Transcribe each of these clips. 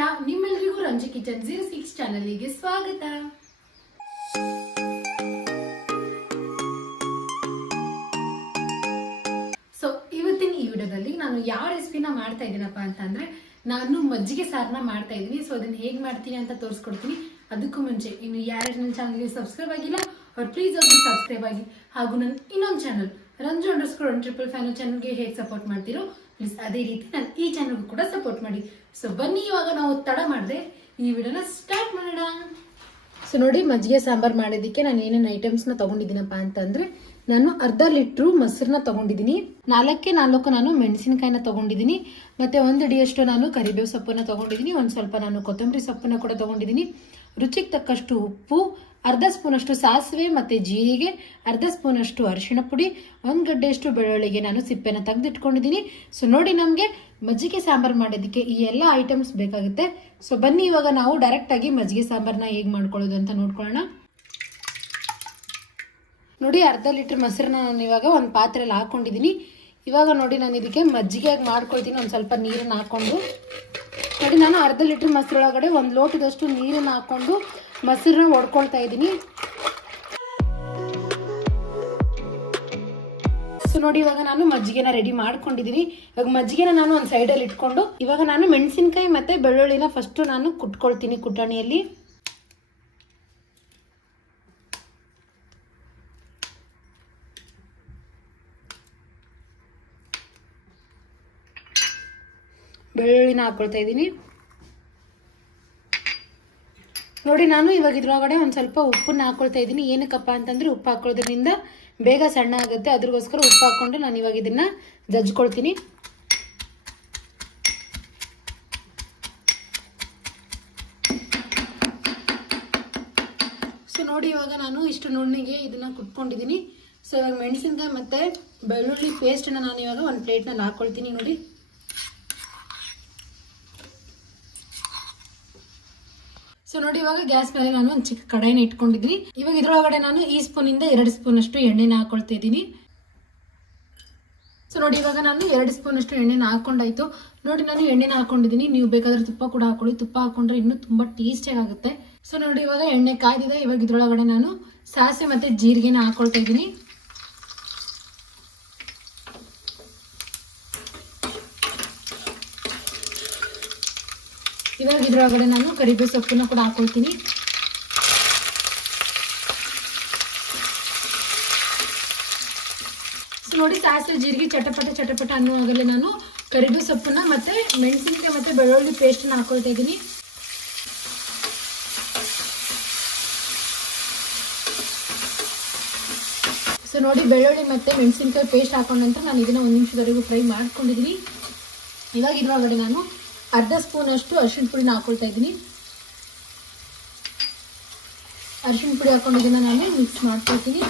ನಮಸ್ಕಾರ ನಿಮ್ಮೆಲ್ಲರಿಗೂ Ranji kitchen zero six ಚಾನಲ್ಗೆ ಸ್ವಾಗತ ಸೊ ಇವತ್ತಿನ ಈ ವಿಡಿಯೋದಲ್ಲಿ ನಾನು ಯಾವ ರೆಸಿಪಿನ ಮಾಡ್ತಾ ಇದ್ದೀನಪ್ಪ ಅಂತಂದ್ರೆ ನಾನು ಮಜ್ಜಿಗೆ ಸಾರನ್ನ ಮಾಡ್ತಾ ಇದ್ದೀನಿ ಸೊ ಅದನ್ನ ಹೇಗ್ ಮಾಡ್ತೀನಿ ಅಂತ ತೋರಿಸ್ಕೊಡ್ತೀನಿ ಅದಕ್ಕೂ ಮುಂಚೆ ಇನ್ನು ಯಾರು ನನ್ನ ಚಾನಲ್ಗೆ ಸಬ್ಸ್ಕ್ರೈಬ್ ಆಗಿಲ್ಲ ಅವ್ರು ಪ್ಲೀಸ್ ಅವ್ರಿಗೆ ಸಬ್ಸ್ಕ್ರೈಬ್ ಆಗಿ ಹಾಗೂ ನನ್ನ ಇನ್ನೊಂದು channel Ranju underscore triple final ಚಾನಲ್ಗೆ ಹೇಗೆ ಸಪೋರ್ಟ್ ಮಾಡ್ತೀರೋ ಮೀನ್ಸ್ ಅದೇ ರೀತಿ ನಾನು ಈ ಚಾನಲ್ಗೂ ಕೂಡ ಸಪೋರ್ಟ್ ಮಾಡಿ ಸೊ ಬನ್ನಿ ಇವಾಗ ನಾವು ತಡ ಮಾಡಿದೆ ಈ ವಿಡಿಯೋನ ಸ್ಟಾರ್ಟ್ ಮಾಡೋಣ ಸೊ ನೋಡಿ ಮಜ್ಜಿಗೆ ಸಾಂಬಾರು ಮಾಡೋದಕ್ಕೆ ನಾನು ಏನೇನು ಐಟಮ್ಸ್ನ ತೊಗೊಂಡಿದ್ದೀನಪ್ಪ ಅಂತಂದರೆ ನಾನು ಅರ್ಧ ಲೀಟ್ರು ಮೊಸರನ್ನ ತಗೊಂಡಿದ್ದೀನಿ ನಾಲ್ಕೇ ನಾಲ್ಕು ನಾನು ಮೆಣಸಿನಕಾಯಿನ ತೊಗೊಂಡಿದ್ದೀನಿ ಮತ್ತು ಒಂದು ಅಡಿಯಷ್ಟು ನಾನು ಕರಿಬೇವು ಸೊಪ್ಪನ್ನು ತೊಗೊಂಡಿದ್ದೀನಿ ಒಂದು ಸ್ವಲ್ಪ ನಾನು ಕೊತ್ತಂಬರಿ ಸೊಪ್ಪನ್ನು ಕೂಡ ತೊಗೊಂಡಿದ್ದೀನಿ ರುಚಿಗೆ ತಕ್ಕಷ್ಟು ಉಪ್ಪು ಅರ್ಧ ಸ್ಪೂನಷ್ಟು ಸಾಸಿವೆ ಮತ್ತು ಜೀರಿಗೆ ಅರ್ಧ ಸ್ಪೂನಷ್ಟು ಅರಿಶಿನ ಪುಡಿ ಒಂದು ಗಡ್ಡೆಯಷ್ಟು ಬೆಳ್ಳುಳ್ಳಿಗೆ ನಾನು ಸಿಪ್ಪೆನ ತೆಗೆದಿಟ್ಕೊಂಡಿದ್ದೀನಿ ಸೊ ನೋಡಿ ನಮಗೆ ಮಜ್ಜಿಗೆ ಸಾಂಬಾರು ಮಾಡೋದಕ್ಕೆ ಈ ಎಲ್ಲ ಐಟಮ್ಸ್ ಬೇಕಾಗುತ್ತೆ ಸೊ ಬನ್ನಿ ಇವಾಗ ನಾವು ಡೈರೆಕ್ಟಾಗಿ ಮಜ್ಜಿಗೆ ಸಾಂಬಾರನ್ನ ಹೇಗೆ ಮಾಡ್ಕೊಳ್ಳೋದು ಅಂತ ನೋಡ್ಕೊಳ್ಳೋಣ ನೋಡಿ ಅರ್ಧ ಲೀಟ್ರ್ ಮೊಸರನ್ನ ನಾನು ಇವಾಗ ಒಂದು ಪಾತ್ರೆಯಲ್ಲಿ ಹಾಕ್ಕೊಂಡಿದ್ದೀನಿ ಇವಾಗ ನೋಡಿ ನಾನು ಇದಕ್ಕೆ ಮಜ್ಜಿಗೆಯಾಗಿ ಮಾಡ್ಕೊಳ್ತೀನಿ ಒಂದು ಸ್ವಲ್ಪ ನೀರನ್ನು ಹಾಕ್ಕೊಂಡು ನೋಡಿ ನಾನು ಅರ್ಧ ಲೀಟ್ರ್ ಮೊಸರೊಳಗಡೆ ಒಂದು ಲೋಟದಷ್ಟು ನೀರನ್ನು ಹಾಕ್ಕೊಂಡು ಮೊಸರನ್ನ ಒಡ್ಕೊಳ್ತಾ ಇದ್ದೀನಿ ಸೊ ನೋಡಿ ಇವಾಗ ನಾನು ಮಜ್ಜಿಗೆನ ರೆಡಿ ಮಾಡ್ಕೊಂಡಿದ್ದೀನಿ ಇವಾಗ ಮಜ್ಜಿಗೆನ ನಾನು ಒಂದು ಸೈಡಲ್ಲಿ ಇಟ್ಕೊಂಡು ಇವಾಗ ನಾನು ಮೆಣಸಿನ್ಕಾಯಿ ಮತ್ತು ಬೆಳ್ಳುಳ್ಳಿನ ಫಸ್ಟು ನಾನು ಕುಟ್ಕೊಳ್ತೀನಿ ಕುಟಾಣಿಯಲ್ಲಿ ಬೆಳ್ಳುಳ್ಳಿನ ಹಾಕ್ಕೊಳ್ತಾ ಇದ್ದೀನಿ ನೋಡಿ ನಾನು ಇವಾಗ ಇದ್ರೊಳಗಡೆ ಒಂದು ಸ್ವಲ್ಪ ಉಪ್ಪನ್ನ ಹಾಕೊಳ್ತಾ ಇದ್ದೀನಿ ಏನಕ್ಕಪ್ಪ ಅಂತಂದರೆ ಉಪ್ಪು ಹಾಕೊಳ್ಳೋದ್ರಿಂದ ಬೇಗ ಸಣ್ಣ ಆಗುತ್ತೆ ಅದ್ರಗೋಸ್ಕರ ಉಪ್ಪು ಹಾಕ್ಕೊಂಡು ನಾನು ಇವಾಗ ಇದನ್ನು ಜಜ್ಕೊಳ್ತೀನಿ ಸೊ ನೋಡಿ ಇವಾಗ ನಾನು ಇಷ್ಟು ನುಣ್ಣಿಗೆ ಇದನ್ನು ಕುಟ್ಕೊಂಡಿದ್ದೀನಿ ಸೊ ಇವಾಗ ಮೆಣಸಿನ್ಕಾಯಿ ಮತ್ತು ಬೆಳ್ಳುಳ್ಳಿ ಪೇಸ್ಟನ್ನು ನಾನು ಇವಾಗ ಒಂದು ಪ್ಲೇಟ್ನಲ್ಲಿ ಹಾಕ್ಕೊಳ್ತೀನಿ ನೋಡಿ ಸೊ ನೋಡಿ ಇವಾಗ ಗ್ಯಾಸ್ ಮೇಲೆ ನಾನು ಒಂದು ಚಿಕ್ಕ ಕಡಾಯಿನ ಇಟ್ಕೊಂಡಿದ್ದೀನಿ ಇವಾಗ ಇದ್ರೊಳಗಡೆ ನಾನು ಈ ಸ್ಪೂನಿಂದ ಎರಡು ಸ್ಪೂನ್ ಅಷ್ಟು ಎಣ್ಣೆನ ಹಾಕೊಳ್ತಾ ಇದ್ದೀನಿ ಸೊ ನೋಡಿ ಇವಾಗ ನಾನು ಎರಡು ಸ್ಪೂನ್ ಅಷ್ಟು ಎಣ್ಣೆನ ಹಾಕೊಂಡಾಯ್ತು ನೋಡಿ ನಾನು ಎಣ್ಣೆನ ಹಾಕೊಂಡಿದ್ದೀನಿ ನೀವು ಬೇಕಾದ್ರೆ ತುಪ್ಪ ಕೂಡ ಹಾಕೊಳ್ಳಿ ತುಪ್ಪ ಹಾಕೊಂಡ್ರೆ ಇನ್ನೂ ತುಂಬಾ ಟೇಸ್ಟಿಯಾಗಿ ಆಗುತ್ತೆ ಸೊ ನೋಡಿ ಇವಾಗ ಎಣ್ಣೆ ಕಾಯ್ದಿದೆ ಇವಾಗ ಇದ್ರೊಳಗಡೆ ನಾನು ಸಾಸಿವೆ ಮತ್ತೆ ಜೀರಿಗೆನ ಹಾಕೊಳ್ತಾ ಇದ್ದೀನಿ ಇವಾಗ ಇದ್ರೊಳಗಡೆ ನಾನು ಕರಿಬೇವು ಸೊಪ್ಪನ್ನು ಕೂಡ ಹಾಕೊಳ್ತೀನಿ ನೋಡಿ ಸಾಸಿವೆ ಜೀರಿಗೆ ಚಟಪಟ ಚಟಪಟ ಅನ್ನುವಾಗಲೇ ನಾನು ಕರಿಬೇವು ಸೊಪ್ಪನ್ನ ಮತ್ತೆ ಮೆಣಸಿನಕಾಯಿ ಮತ್ತೆ ಬೆಳ್ಳುಳ್ಳಿ ಪೇಸ್ಟ್ ನ ಹಾಕೊಳ್ತಾ ಇದ್ದೀನಿ ಸೊ ನೋಡಿ ಬೆಳ್ಳುಳ್ಳಿ ಮತ್ತೆ ಮೆಣಸಿನಕಾಯಿ ಪೇಸ್ಟ್ ಹಾಕೊಂಡ ನಂತರ ನಾನು ಇದನ್ನ ಒಂದ್ ನಿಮಿಷದವರೆಗೂ ಫ್ರೈ ಮಾಡ್ಕೊಂಡಿದ್ದೀನಿ ಇವಾಗ ಇದ್ರೊಳಗಡೆ ನಾನು ಅರ್ಧ ಅಷ್ಟು ಅರ್ಶಿಣ ಪುಡಿನ ಹಾಕೊಳ್ತಾ ಇದ್ದೀನಿ ಅರಿಶಿನ ಪುಡಿ ಹಾಕೊಂಡು ನಾನು ಮಿಕ್ಸ್ ಮಾಡ್ಕೊಳ್ತೀನಿ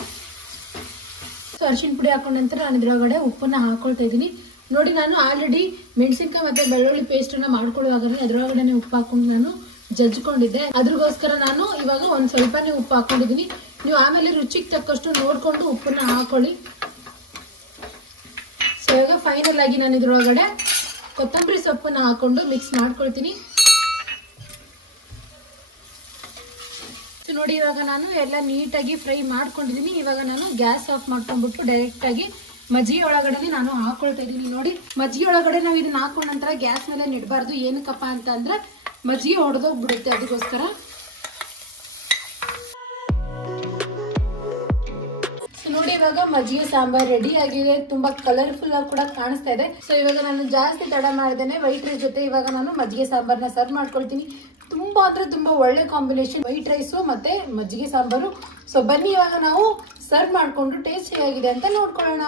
ಸೊ ಅರಿಶಿನ ಪುಡಿ ಹಾಕೊಂಡ ನಂತರ ನಾನು ಇದರೊಳಗಡೆ ಉಪ್ಪನ್ನು ಹಾಕೊಳ್ತಾ ಇದ್ದೀನಿ ನೋಡಿ ನಾನು ಆಲ್ರೆಡಿ ಮೆಣಸಿನ್ಕಾಯಿ ಮತ್ತು ಬೆಳ್ಳುಳ್ಳಿ ಪೇಸ್ಟನ್ನು ಮಾಡ್ಕೊಳ್ಳುವಾಗಲೇ ಅದರೊಳಗಡೆ ಉಪ್ಪು ಹಾಕೊಂಡು ನಾನು ಜಜ್ಜಿಕೊಂಡಿದ್ದೆ ಅದ್ರಿಗೋಸ್ಕರ ನಾನು ಇವಾಗ ಒಂದು ಸ್ವಲ್ಪನೇ ಉಪ್ಪು ಹಾಕೊಂಡಿದ್ದೀನಿ ನೀವು ಆಮೇಲೆ ರುಚಿಗೆ ತಕ್ಕಷ್ಟು ನೋಡಿಕೊಂಡು ಉಪ್ಪನ್ನು ಹಾಕೊಳ್ಳಿ ಸೊ ಇವಾಗ ಫೈನಲ್ ಆಗಿ ನಾನು ಇದರೊಳಗಡೆ ಕೊತ್ತಂಬರಿ ಸೊಪ್ಪನ್ನ ಹಾಕೊಂಡು ಮಿಕ್ಸ್ ಮಾಡ್ಕೊಳ್ತೀನಿ ನೋಡಿ ಇವಾಗ ನಾನು ಎಲ್ಲ ನೀಟಾಗಿ ಫ್ರೈ ಮಾಡ್ಕೊಂಡಿದ್ದೀನಿ ಇವಾಗ ನಾನು ಗ್ಯಾಸ್ ಆಫ್ ಮಾಡ್ಕೊಂಡ್ಬಿಟ್ಟು ಡೈರೆಕ್ಟಾಗಿ ಮಜ್ಜಿಗೆ ಒಳಗಡೆ ನಾನು ಹಾಕೊಳ್ತಾ ಇದ್ದೀನಿ ನೋಡಿ ಮಜ್ಜಿ ಒಳಗಡೆ ನಾವು ಇದನ್ನ ಹಾಕೊಂಡ ನಂತರ ಗ್ಯಾಸ್ ಮೇಲೆ ನೆಡಬಾರ್ದು ಏನಕ್ಕಪ್ಪ ಅಂತ ಅಂದ್ರೆ ಮಜ್ಜಿಗೆ ಹೊಡೆದೋಗ್ಬಿಡುತ್ತೆ ಅದಕ್ಕೋಸ್ಕರ ಇವಾಗ ಮಜ್ಜಿಗೆ ಸಾಂಬಾರ್ ರೆಡಿ ಆಗಿದೆ ತುಂಬಾ ಕಲರ್ಫುಲ್ ಆಗಿ ಕೂಡ ಕಾಣಿಸ್ತಾ ಇದೆ ಸೊ ಇವಾಗ ನಾನು ಜಾಸ್ತಿ ತಡ ಮಾಡ್ದೇನೆ ವೈಟ್ ರೈಸ್ ಜೊತೆ ಇವಾಗ ನಾನು ಮಜ್ಜಿಗೆ ಸಾಂಬಾರ್ನ ಸರ್ವ್ ಮಾಡ್ಕೊಳ್ತೀನಿ ತುಂಬಾ ಅಂದ್ರೆ ತುಂಬಾ ಒಳ್ಳೆ ಕಾಂಬಿನೇಷನ್ ವೈಟ್ ರೈಸು ಮತ್ತೆ ಮಜ್ಜಿಗೆ ಸಾಂಬಾರು ಸೊ ಬನ್ನಿ ಇವಾಗ ನಾವು ಸರ್ವ್ ಮಾಡಿಕೊಂಡು ಟೇಸ್ಟಿ ಆಗಿದೆ ಅಂತ ನೋಡ್ಕೊಳ್ಳೋಣ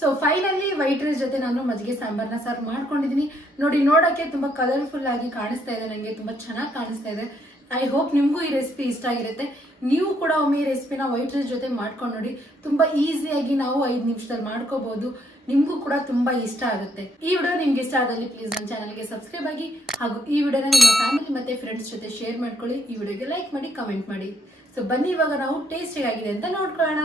ಸೊ ಫೈನಲ್ಲಿ ವೈಟ್ ರೈಸ್ ಜೊತೆ ನಾನು ಮಜ್ಜಿಗೆ ಸಾಂಬಾರ್ನ ಸರ್ವ್ ಮಾಡ್ಕೊಂಡಿದ್ದೀನಿ ನೋಡಿ ನೋಡೋಕ್ಕೆ ತುಂಬ ಕಲರ್ಫುಲ್ ಆಗಿ ಕಾಣಿಸ್ತಾ ಇದೆ ನನಗೆ ತುಂಬ ಚೆನ್ನಾಗಿ ಕಾಣಿಸ್ತಾ ಇದೆ ಐ ಹೋಪ್ ನಿಮಗೂ ಈ ರೆಸಿಪಿ ಇಷ್ಟ ಆಗಿರುತ್ತೆ ನೀವು ಕೂಡ ಒಮ್ಮೆ ಈ ರೆಸಿಪಿನ ವೈಟ್ ರೈಸ್ ಜೊತೆ ಮಾಡ್ಕೊಂಡು ನೋಡಿ ತುಂಬಾ ಈಸಿಯಾಗಿ ನಾವು ಐದು ನಿಮಿಷದಲ್ಲಿ ಮಾಡ್ಕೋಬಹುದು ನಿಮಗೂ ಕೂಡ ತುಂಬಾ ಇಷ್ಟ ಆಗುತ್ತೆ ಈ ವಿಡಿಯೋ ನಿಮ್ಗೆ ಇಷ್ಟ ಆದಲ್ಲಿ ಪ್ಲೀಸ್ ನನ್ನ ಚಾನಲ್ಗೆ ಸಬ್ಸ್ಕ್ರೈಬ್ ಆಗಿ ಹಾಗೂ ಈ ವಿಡಿಯೋನ ನಿಮ್ಮ ಫ್ಯಾಮಿಲಿ ಮತ್ತು ಫ್ರೆಂಡ್ಸ್ ಜೊತೆ ಶೇರ್ ಮಾಡ್ಕೊಳ್ಳಿ ಈ ವಿಡಿಯೋಗೆ ಲೈಕ್ ಮಾಡಿ ಕಮೆಂಟ್ ಮಾಡಿ ಸೊ ಬನ್ನಿ ಇವಾಗ ನಾವು ಆಗಿದೆ ಅಂತ ನೋಡ್ಕೊಳ್ಳೋಣ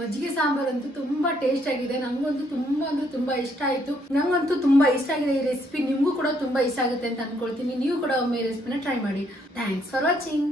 ಮಜ್ಜಿಗೆ ಸಾಂಬಾರ್ ಅಂತೂ ತುಂಬಾ ಟೇಸ್ಟ್ ಆಗಿದೆ ನಂಗಂತೂ ತುಂಬಾ ಅಂದ್ರೆ ತುಂಬಾ ಇಷ್ಟ ಆಯ್ತು ನಂಗಂತೂ ತುಂಬಾ ಇಷ್ಟ ಆಗಿದೆ ಈ ರೆಸಿಪಿ ನಿಮಗೂ ಕೂಡ ತುಂಬಾ ಇಷ್ಟ ಆಗುತ್ತೆ ಅಂತ ಅನ್ಕೊಳ್ತೀನಿ ನೀವು ಕೂಡ ಒಮ್ಮೆ ರೆಸಿಪಿನ ಟ್ರೈ ಮಾಡಿ ಥ್ಯಾಂಕ್ಸ್ ಫಾರ್ ವಾಚಿಂಗ್